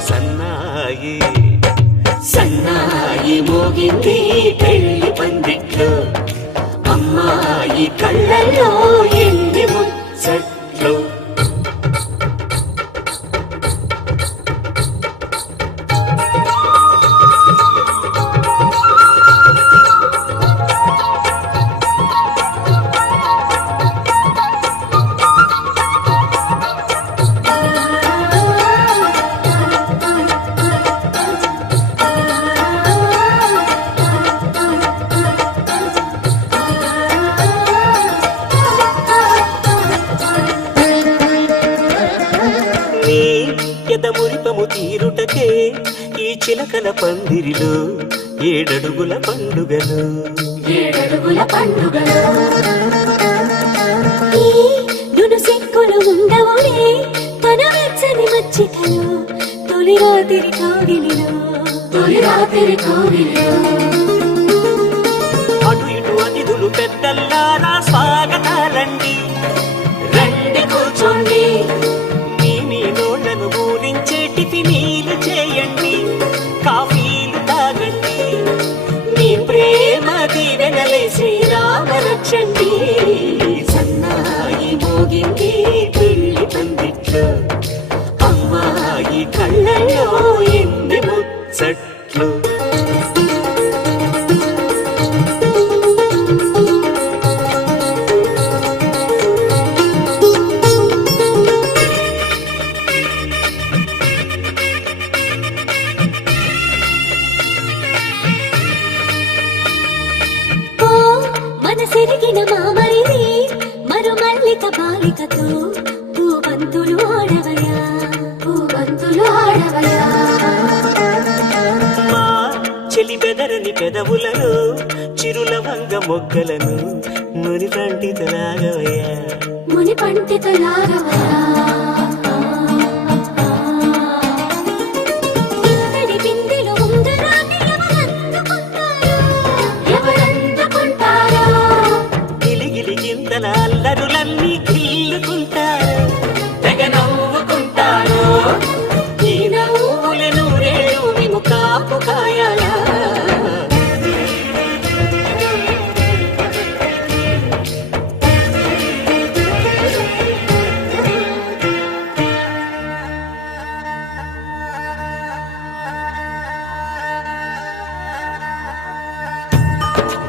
సన్నాయి సన్నాయి మోగింది పెళ్లి పందిట్లో అమ్మాయి కళ్ళలో ఎన్ని ముచ్చట్లు మురిపము తీరుటకే ఈ చిలకల పందిరిలో ఏడడుగుల పండుగలు సిక్కులు ఉండవునే తన వెచ్చని మచ్చికలు తొలి రాత్రి కోగిలిలో అటు ఇటు అతిథులు పెద్దల్లారా స్వాగతాలండి రండి కూర్చోండి టిఫినీలు చేయండి కాఫీలు తాగండి మీ ప్రేమ దీవెనలే శ్రీరామ రక్షండి సన్నాయి మోగింది పెళ్లి పందిట్లో అమ్మాయి కళ్ళలో ఎన్ని ముచ్చట్లు మనసెరిగిన మామరిది మరు మల్లిక బాలికతో పూవంతులు ఆడవయా మా చెలి బెదరని పెదవులలో చిరులవంగ మొగ్గలను ముని పండిత రాగవయ్యా